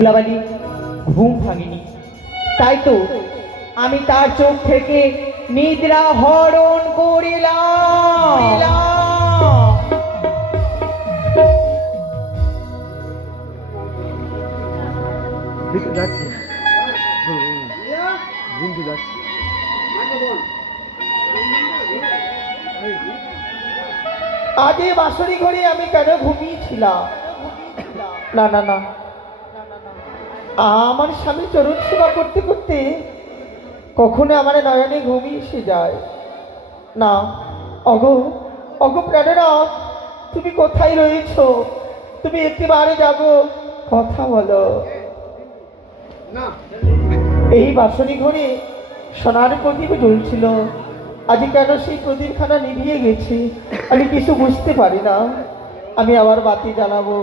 ধুলাবালি ঘুম ভাঙেনি, তাই তো আমি তার চোখ থেকে নিদ্রা হরণ করিলাম। আজ এই বাঁশরি ঘরে আমি কেন ঘুমিয়েছিলাম? না না না, আমার স্বামী চরণ সেবা করতে করতে কখনো আমার নয়নে ঘুমিয়ে এসে যায় না। অগো অগো প্রাণনাথ, তুমি কোথায় রয়েছো? তুমি একেবারে যাবো, কথা বলো। এই বাসনি ঘরে সোনার প্রদীপ জ্বলছিল, আজ কেন সেই প্রদীপখানা নিভিয়ে গেছে আমি কিছু বুঝতে পারি না। আমি আবার বাতি জ্বালাবো।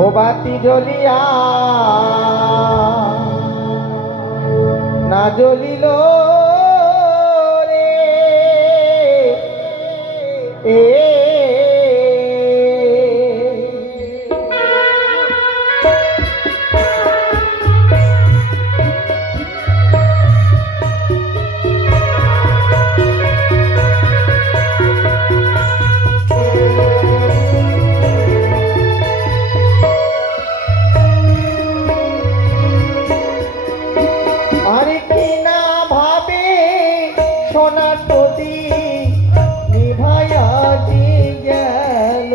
ও বাতি জ্বলিয়া না জ্বলিল রে, আরে কি না ভাবে সোনার প্রদীপ নিভাইয়া যে গেল।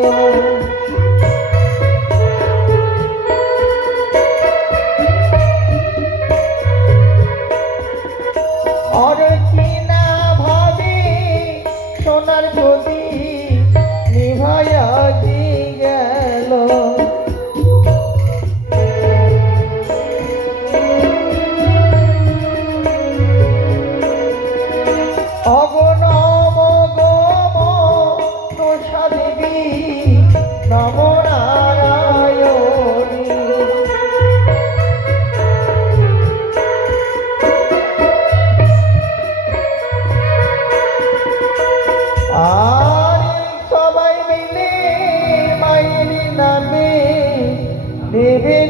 আর কি না ভাবে সোনার প্রদীপ নিভাইয়া যে গেল। দেবী নম নারায়ণী। আর সবাই মিলে মায়ের নামে দেবের